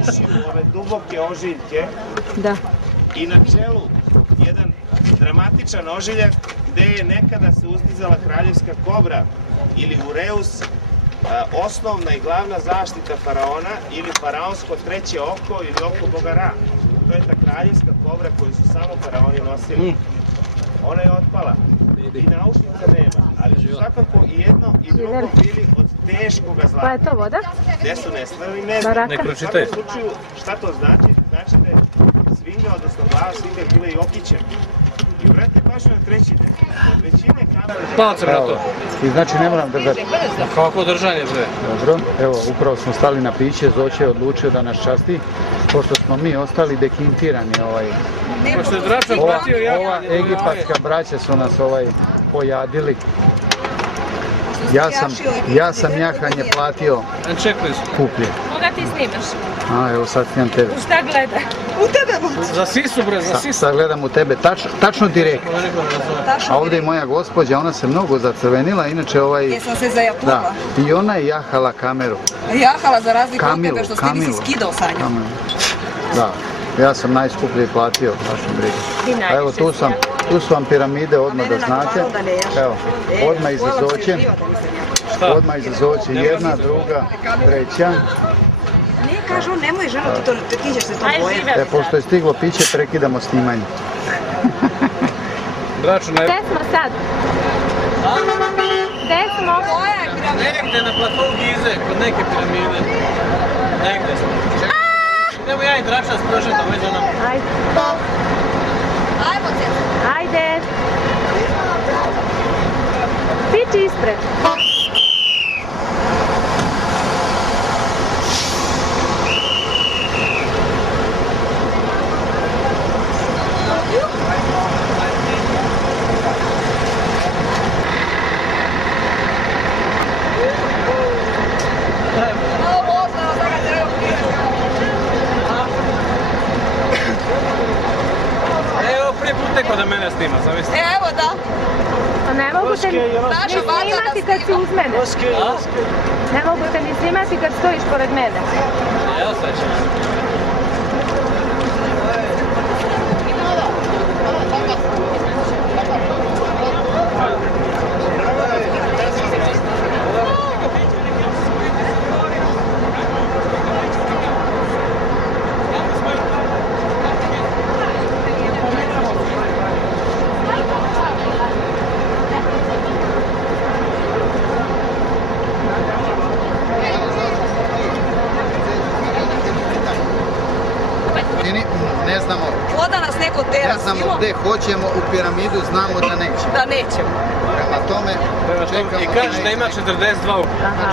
uši u ove duboke ožiljke. Da. I na čelu jedan dramatičan ožiljak gde je nekada se uzdizala kraljevska kobra ili ureus, osnovna i glavna zaštita faraona ili faraonsko treće oko ili oko boga Ra. To je ta kraljevska kobra koju su samo faraoni nosili. Ona je otpala i naušnica nema, ali su svakako i jedno i drugo bili od teškoga zlata. Pa je to voda? Gde su nestali, ne znam. Baraka. U svakom slučaju, šta to znači? Znači da je svinja, odnosno glava svinja bila i okićena. I obratite pažnju na treći dan. Od većine kamere... Palce, brato. I znači ne moram držati. Kako držanje, bre? Dobro, evo upravo smo stali na piće, Zoće je odlučio da nas časti, pošto smo mi ostali dekintirani. Pošto je Dračan platio jako. Ova egipatska braća su nas pojadili. Ja sam jahanje platio kuplje. Koga ti snimaš? A, evo sad snimam tebe. Šta gleda? U tebe! Za sisu, bre, za sisu. Sad gledam u tebe, tačno ti rekao. A ovdje je moja gospođa, ona se mnogo zacrvenila, inače Jesam se zajapunila. Da, i ona je jahala kameru. Jahala za razliku od tebe što ti nisi skidao sa njom. Da, ja sam najskuplji platio, vašem brigu. A evo tu su vam piramide, odmah da znate. Evo, odmah iza Zoće. Odmah iza Zoće, jedna, druga, treća. Ne, kažu, nemoj ženo, ti ćeš se to bojati. Pošto je stiglo piće, prekidamo snimanje. Dračan, Gde smo sad? Gde smo? negdje na platovu Gize, kod neke piramide. Negdje smo. Evo ja i Dračan sprožemo, već za nam. Ajde. Ajmo se. Ajde. Pići ispred. Teko da mene snima, zamisli. Evo da. Pa ne mogu te ni snimati kad si uz mene. Ne mogu te ni snimati kad stojiš pored mene. Evo sad ću. Ne znamo, Voda nas neko tera svilo. gdje hoćemo, u piramidu znamo da nećemo. Da nećemo. Prema tome, čekamo... I kaže da ima 42.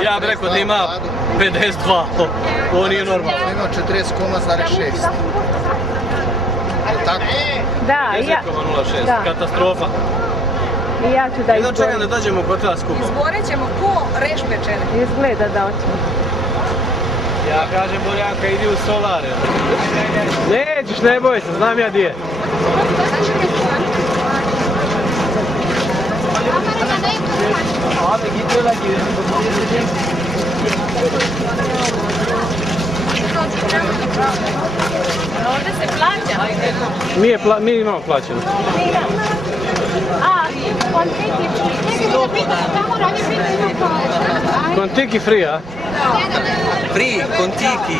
Ja bih rekao da ima 52. Ovo nije normalno. Ima 40,6. Tako? Da, i ja. 10,06. Katastrofa. I ja ću da Jedno čekam da izborim. dođemo kod vas skupa. Izborit ćemo ko reš pečene. Izgleda da hoćemo. Ja kažem Borjanka, idi u solare. Nećeš, ne boj se, znam ja di je. Ovdje se plaća. Mi imamo plaćeno. A, Kontiki. Kontiki free, a? Free, Kontiki.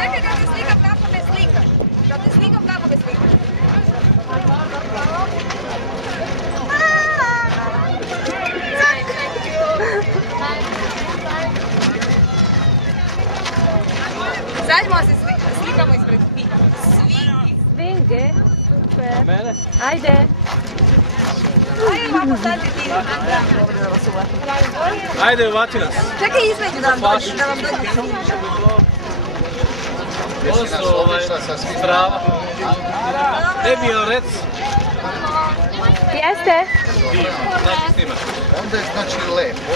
Ajde da te slikam kako me slikaš. Da te slikam kako me slikaš. Zađemo se slikamo ispred Svinge. Super. Mene? Ajde. Ajde ovako sad ti. Ajde, uvati nas. Čekaj između da vam dođe, da vam dođe. Ovo su strava. Ne bi joj rec. Jeste? Divno, znači snimaš. Onda je znači lepo.